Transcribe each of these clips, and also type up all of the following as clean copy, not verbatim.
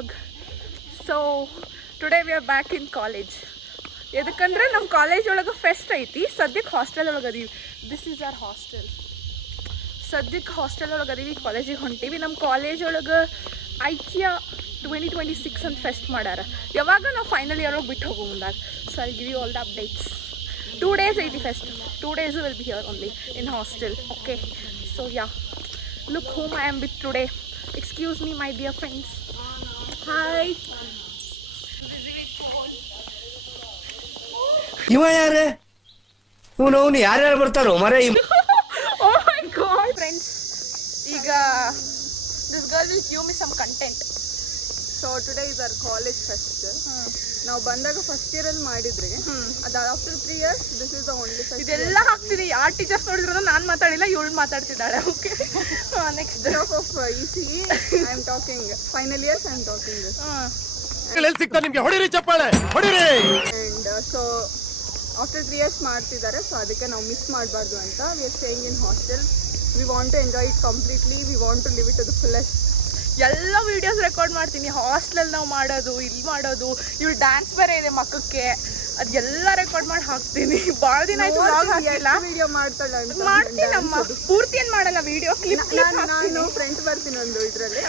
vlog. So today we are back in college. ಎದಕ್ಕಂದ್ರೆ ನಮ್ಮ college ಒಳಗೆ fest ಐತಿ. ಸದ್ಯಕ್ಕೆ ಹಾಸ್ಟೆಲ್ ಒಳಗೆ ಅದೀವಿ. This is our hostel. ಸದ್ಯಕ್ಕೆ ಹಾಸ್ಟೆಲ್ ಒಳಗೆ ಅದೀವಿ, ಕಾಲೇಜಿಗೆ ಹೊಂಟೀವಿ. ನಮ್ಮ ಕಾಲೇಜ್ ಒಳಗೆ ಐಕಿಯಾ 2026 ಅಂತ ಫೆಸ್ಟ್ ಮಾಡ್ಯಾರ. ಯಾವಾಗ ನಾವು ಫೈನಲ್ ಇಯರ್ ಒಳಗೆ ಬಿಟ್ಟು ಹೋಗೋ ಮುಂದಾಗ. So I give you all the updates. 2 days ಐತಿ fest. 2 days will be here only in hostel. Okay, so yeah, look whom I am with today. Excuse me my dear friends. Hi. ಇವ ಯಾರೇ? ಅವನು ಯಾರ್ಯಾರು ಬರ್ತಾರೋ ಮರೆ? Oh my god friends, ಈಗ this girl will give me some content. So today is our college fest. ನಾವು ಬಂದಾಗ first year ಅಲ್ಲಿ ಮಾಡಿದ್ರಿ. ಅದು after 3 years this is the only fest. ಇದೆಲ್ಲ ಹಾಕ್ತೀನಿ. ಯಾರು ಟೀಚರ್ಸ್ ನೋಡಿದ್ರು ನಾನು ಮಾತಾಡಿಲ್ಲ, ಇವಳು ಮಾತಾಡ್ತಿದ್ದಾಳೆ. Okay, next half of ECE I am talking final years I am talking this. ಎಲ್ಲಿ ಸಿಗ್ತಾ ನಿಮಗೆ? ಹೊಡಿರಿ ಚಪ್ಪಾಳೆ, ಹೊಡಿರಿ. And so after 3 years ಮಾಡ್ತಿದ್ದಾರೆ. ಸೊ ಅದಕ್ಕೆ ನಾವು ಮಿಸ್ ಮಾಡಬಾರ್ದು ಅಂತ we are staying in hostel. We want to enjoy it completely. We want to live it to the fullest. ಎಲ್ಲ ವೀಡಿಯೋಸ್ ರೆಕಾರ್ಡ್ ಮಾಡ್ತೀನಿ. ಹಾಸ್ಟೆಲ್ ನಾವು ಮಾಡೋದು, ಇಲ್ಲಿ ಮಾಡೋದು, ಇವಳು ಡ್ಯಾನ್ಸ್ ಬೇರೆ ಇದೆ ಮಕ್ಕಕ್ಕೆ, ಅದೆಲ್ಲ ರೆಕಾರ್ಡ್ ಮಾಡಿ ಹಾಕ್ತೀನಿ. ಭಾಳ ದಿನ ಆಯ್ತು ವ್ಲಾಗ್ ಹಾಕಿಲ್ಲ. ವಿಡಿಯೋ ಮಾಡ್ತಾಳೆ ಅಂತ ಮಾಡ್ತೀನಮ್ಮ, ಪೂರ್ತಿ ಏನು ಮಾಡಲ್ಲ, ವಿಡಿಯೋ ಕ್ಲಿಪ್ ನಾನು ಫ್ರೆಂಡ್ ಬರ್ತೀನಿ ಒಂದು ಇದರಲ್ಲಿ.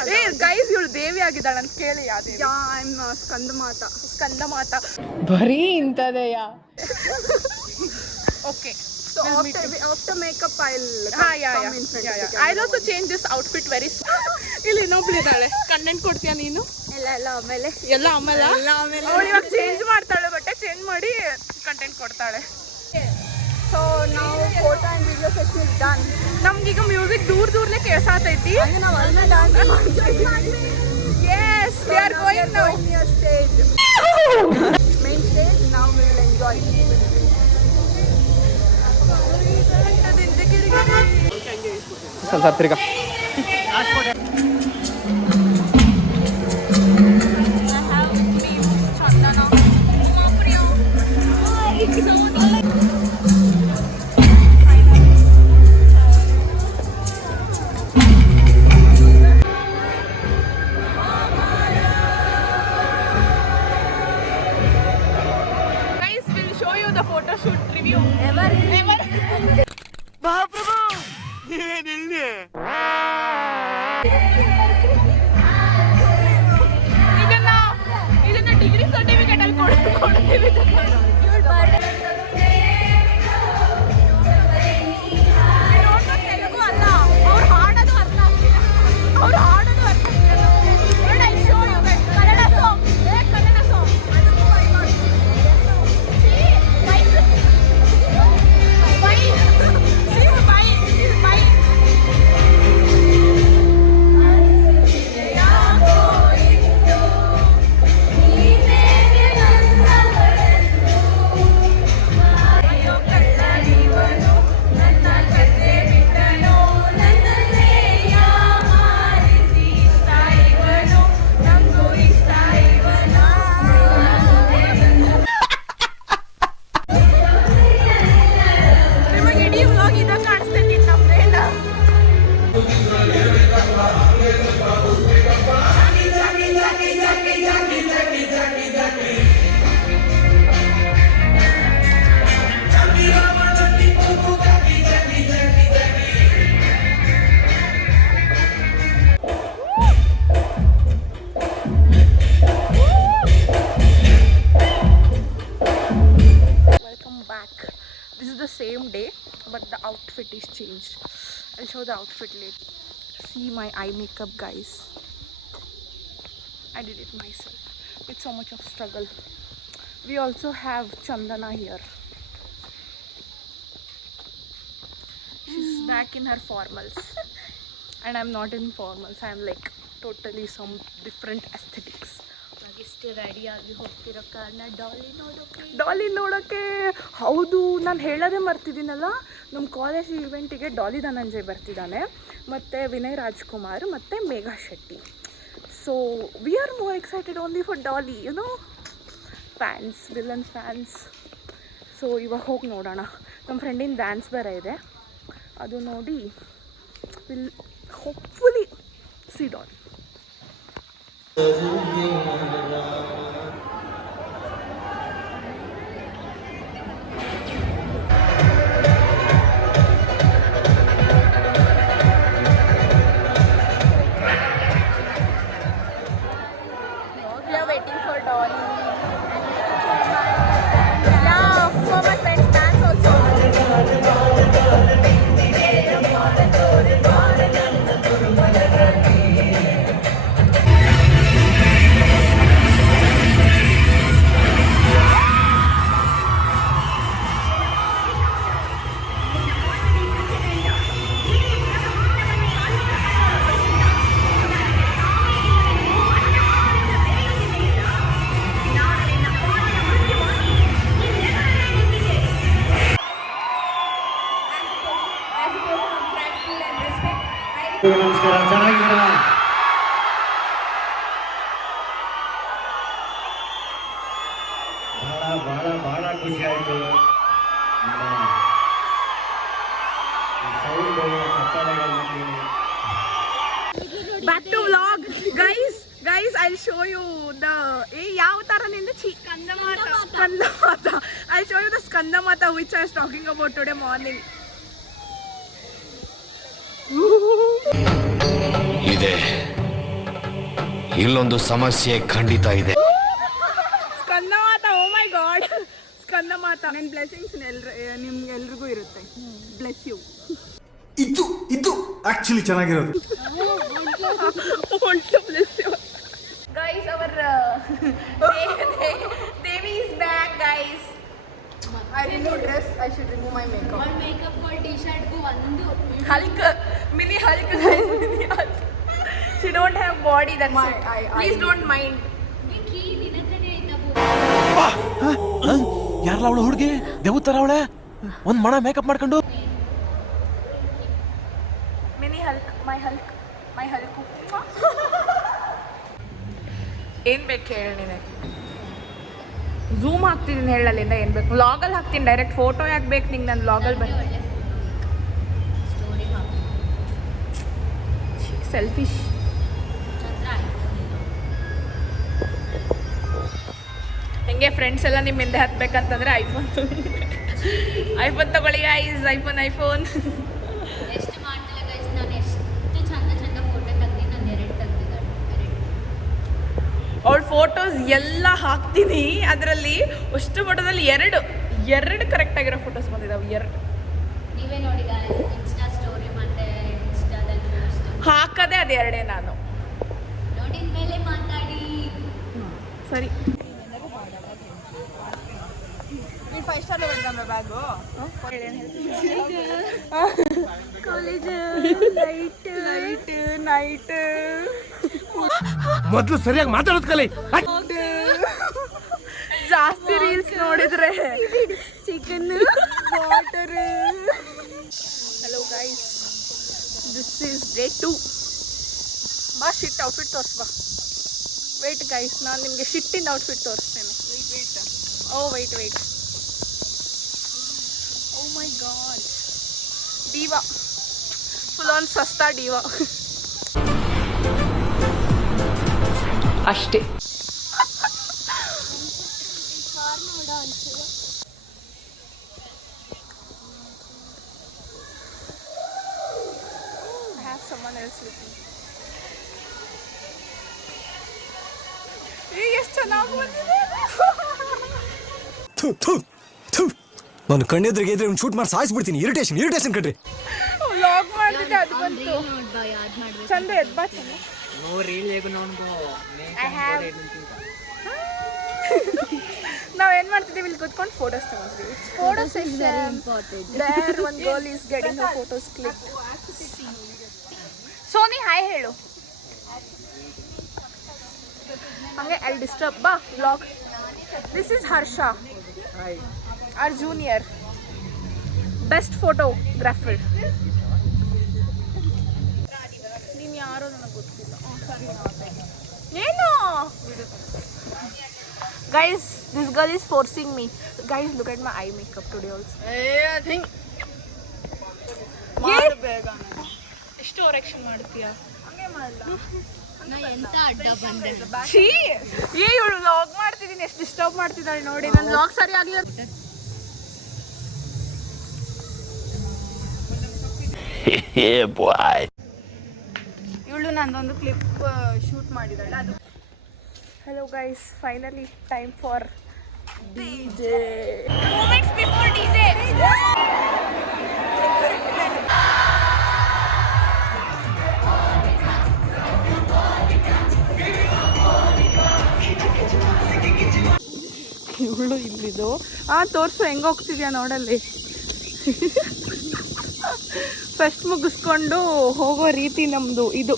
ಗೈಸ್ ಇವಳು ದೇವಿ ಆಗಿದ್ದಾಳೆ ಅಂತ ಕೇಳಿ. ಯಾವ್ದು? I am Skanda Mata. ಬರೀ ಇಂಥದೆಯಾ? Okay, so after makeup I'll come in front. I'll also change this outfit very soon. ಇಲ್ಲಿ ಇನ್ನೊಬ್ಳಿದ್ದಾಳೆ. ಕಂಟೆಂಟ್ ಕೊಡ್ತೀಯಾ ನೀನು? ಎಲ್ಲ ಆಮೇಲೆ ಅವಳು ಇವಾಗ ಚೇಂಜ್ ಮಾಡ್ತಾಳೆ, ಬಟ್ಟೆ ಚೇಂಜ್ ಮಾಡಿ ಕಂಟೆಂಟ್ ಕೊಡ್ತಾಳೆ. ಸೊ ನಾವು photo and video session is done. ನಮ್ಗೀಗ ಮ್ಯೂಸಿಕ್ ದೂರನೇ ಕೇಳ್ಸಾತೈತಿ. ನಾವು ಅಲ್ಲೇ dance Yes, we are going now. Stage. Main stage. Now we will enjoy. ಸ್ವಲ್ಪ ತಿರ್ಗಾ. Guys, we'll show you the photo shoot review. Ever. ಮಹಾಪ್ರಭು ನೀವೇನಿಲ್ಲಿ? ಇದನ್ನ ಡಿಗ್ರಿ ಸರ್ಟಿಫಿಕೇಟ್ ಅಲ್ಲಿ ಕೊಡ್ತೀವಿ. ತೆಲುಗು ಅಲ್ಲ, ಅವ್ರು ಹಾಡೋದು ಅರ್ಥ ಆಗ್ತಿಲ್ಲ. ಅವ್ರು ಹಾಡೋದು ಅರ್ಥ ಆಗ್ತಿಲ್ಲ. ಕನ್ನಡ ಸಾಂಗ್, ಕನ್ನಡ ಸಾಂಗ್ ಅದಕ್ಕೂ same day, but the outfit is changed. I'll show the outfit later. See my eye makeup, guys. I did it myself with so much of struggle. We also have Chandana here. She's back in her formals and I'm not in formals. I'm like totally some different aesthetics. ಇಷ್ಟು ರೆಡಿಯಾಗಿ ಹೋಗ್ತಿರೋ ಕಾರಣ ಡಾಲಿ ನೋಡೋಕ್ಕೆ. ಹೌದು, ನಾನು ಹೇಳೋದೇ ಮರ್ತಿದ್ದೀನಲ್ಲ, ನಮ್ಮ college ಇವೆಂಟಿಗೆ ಡಾಲಿ ಧನಂಜಯ್ ಬರ್ತಿದ್ದಾನೆ, ಮತ್ತು ವಿನಯ್ ರಾಜ್ಕುಮಾರ್ ಮತ್ತು Megha Shetty. So we are more excited only for Daali, you know, fans, villain fans. So ಇವಾಗ ಹೋಗಿ ನೋಡೋಣ. ನಮ್ಮ ಫ್ರೆಂಡಿನ ಡ್ಯಾನ್ಸ್ ಬೇರೆ ಇದೆ, ಅದು ನೋಡಿ will hopefully see Daali. We are waiting for Dolly. Yeah, for my friend's dance also. ನಮಸ್ಕಾರ, ಚೆನ್ನಾಗಿದ್ದೀರಾ? ಬಹಳ ಬಹಳ ಬಹಳ ಖುಷಿ ಆಯಿತು. Back to vlog, guys. I'll show you the ಯಾವ ತರ ನಿಂದ Skandamata. I'll show you the Skandamata which I was talking about today morning. ಇದೆ, ಇಲ್ಲೊಂದು ಸಮಸ್ಯೆ ಖಂಡಿತ ಇದೆ. Skandamata, oh my god. Skandamata. ನನ್ನ ಬ್ಲೆಸ್ಸಿಂಗ್ಸ್ ನಿಮ್ಗೆಲ್ರಿಗೂ ಇರುತ್ತೆ. Bless you. ಇದು ಆಕ್ಚುಲಿ ಚೆನ್ನಾಗಿರೋದು. Want to bless you. Guys, our Devi is back, guys. I remove dress, I should remove my makeup. ಒಂದು ಮೇಕಪ್ ಟಿ ಶರ್ಟ್ಗೂ ಒಂದು Hulk, mini Hulk, guys. Mini Hulk. She don't have body, that's it. Please don't mind. ಬಿಟ್ರಿ ನಿನ್ನ ಹತ್ರನೇ ಐತಾ ಯಾರಲ್ಲ ಅವಳು ಹುಡುಗಿ ದೇವತರ ಅವಳೆ ಒಂದ್ ಮಣ ಮೇಕಪ್ ಮಾಡ್ಕೊಂಡು Mini Hulk, my Hulk. ಏನ್ ಬೇಕು ಹೇಳಿ ನಿನಗೆ? ಝೂಮ್ ಹಾಕ್ತಿದ್ದೀನಿ ಹೇಳಲ್ಲಿಂದ ಏನು ಬೇಕು? ವ್ಲಾಗಲ್ಲಿ ಹಾಕ್ತೀನಿ ಡೈರೆಕ್ಟ್. ಫೋಟೋ ಯಾಕೆ ಬೇಕು ನಿಂಗೆ? ನಾನು ವ್ಲಾಗಲ್ಲಿ ಬನ್ನಿ. ಸ್ಟೋರಿ ಹಾಕಿ ಸೆಲ್ಫಿಶ್. ಹೆಂಗೆ ಫ್ರೆಂಡ್ಸ್ ಎಲ್ಲ ನಿಮ್ಮ ಹಿಂದೆ ಹತ್ಬೇಕಂತಂದ್ರೆ ಐಫೋನ್ ತಗೊಳ್ಳಿ ಗೈಸ್. ಐಫೋನ್ ಎಷ್ಟು ಮಾಡ್ತಿಲ್ಲ ಗೈಸ್, ನಾನು ಎಷ್ಟು ಚಂದ ಫೋಟೋ ತೆಗ್ದು ನಾನು 2 ತೆಗ್ದಿದ್ದಾಳೆ. ಅವಳ ಫೋಟೋಸ್ ಎಲ್ಲ ಹಾಕ್ತೀನಿ. ಅದರಲ್ಲಿ ಅಷ್ಟು ಫೋಟೋದಲ್ಲಿ ಎರಡು ಕರೆಕ್ಟ್ ಆಗಿರೋ ಫೋಟೋಸ್ ಬಂದಿದ್ದಾವೆ. 2 ನೀವೇ ನೋಡಿ ಗೈಸ್, ಇನ್ಸ್ಟಾ ಸ್ಟೋರಿ ಮತ್ತೆ ಇನ್ಸ್ಟಾದಲ್ಲಿ ಪೋಸ್ಟ್ ಹಾಕದೆ ಅದು 2 ನಾನು. ನೋಡಿದ ಮೇಲೆ ಮಾತಾಡಿ. ಸರಿ, ನೀವು 5 ಸ್ಟಾರ್ ಬಂದ ಬ್ಯಾಗು ಕಾಲೇಜ್ ನೈಟ್ ಮೊದ್ಲು ಸರಿಯಾಗಿ ಮಾತಾಡೋದ್ ಕಲಿ. ಜಾಸ್ತಿ ರೀಲ್ಸ್ ನೋಡಿದ್ರೆ chicken water. Hello guys, this is day 2. ಬಾ ಶಿಟ್ ಔಟ್ಫಿಟ್ ತೋರಿಸ್ಬಾ. ವೆಯ್ಟ್ ಗೈಸ್, ನಾನು ನಿಮಗೆ ಶಿಟ್ಟಿಂದ ಔಟ್ಫಿಟ್ ತೋರಿಸ್ತೇನೆ. Wait. Oh my God, diva, full on ಸಸ್ತಾ ಡೀವಾ ಅಷ್ಟೇ. I have someone else with me. ಎಷ್ಟು ಚೆನ್ನಾಗಿ ಬಂದಿದೆ. ನಾನು ಕಣ್ಣೆದ್ರಿಗೆ ಇದ್ರೆ ಒಂದು ಶೂಟ್ ಮಾಡಿ ಸಾಯಿಸ್ಬಿಡ್ತೀನಿ. ಇರಿಟೇಷನ್ ಕಟ್ರಿ. ವ್ಲಾಗ್ ಮಾಡ್ತಿದ್ದೆ, ಅದು ಬಂತು. ನೋಡ್ಬಾ ಯಾವ್ದು ಮಾಡ್ಬೇಕು ಚಂದ ಎದ್ಬಾ ಚಂದ. ನಾವೇನ್ ಮಾಡ್ತಿದ್ದೀವಿ ಇಲ್ಲಿ ಕೂತ್ಕೊಂಡು ಫೋಟೋಸ್ ತಗೊಂಡಿದ್ದೀವಿ. Photo section. Important. There one girl is getting her photos clicked. Soni hi ಹೇಳು. ಹಂಗೆ I'll disturb ಬಾ vlog. This is Harsha, our junior, best photographer. ನೀನು ಯಾರೋ ನನಗೆ ಗೊತ್ತಿಲ್ಲ. ಏನು guys, this girl is forcing me. Guys, look at my eye makeup today also. ಎಷ್ಟು over action ಮಾಡ್ತೀಯಾ? ಹಂಗೆ ಮಾಡಲ್ಲ. ಎಂತ ಅಡ್ಡ ಬಂದೆ ಛೀ ಏ ಇವಳು ವ್ಲಾಗ್ ಮಾಡ್ತಿದ್ದೀನಿ ಎಷ್ಟು ಡಿಸ್ಟರ್ಬ್ ಮಾಡ್ತಿದ್ದಾಳೆ ನೋಡಿ ನನ್ನ ವ್ಲಾಗ್ ಸರಿ ಆಗಿಲ್ಲ ಇವಳು ನಂದೊಂದು ಕ್ಲಿಪ್ ಶೂಟ್ ಮಾಡಿದಾಳೆ ಅದು hello guys finally time for DJ moments before DJ ಇವಳು ಇಲ್ಲಿದು ತೋರ್ಸು ಹೆಂಗೆ ಹೋಗ್ತಿದ್ಯಾ ನೋಡಲ್ಲಿ ಫಸ್ಟ್ ಮುಗಿಸ್ಕೊಂಡು ಹೋಗೋ ರೀತಿ ನಮ್ಮದು ಇದು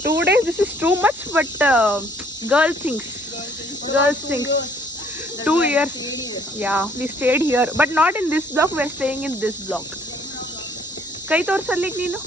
2 days this is too much but girl things 2 years yeah we stayed here but not in this block we are staying in this block ಕೈ ತೋರ್ಸಲ್ಲಿಗೆ ನೀನು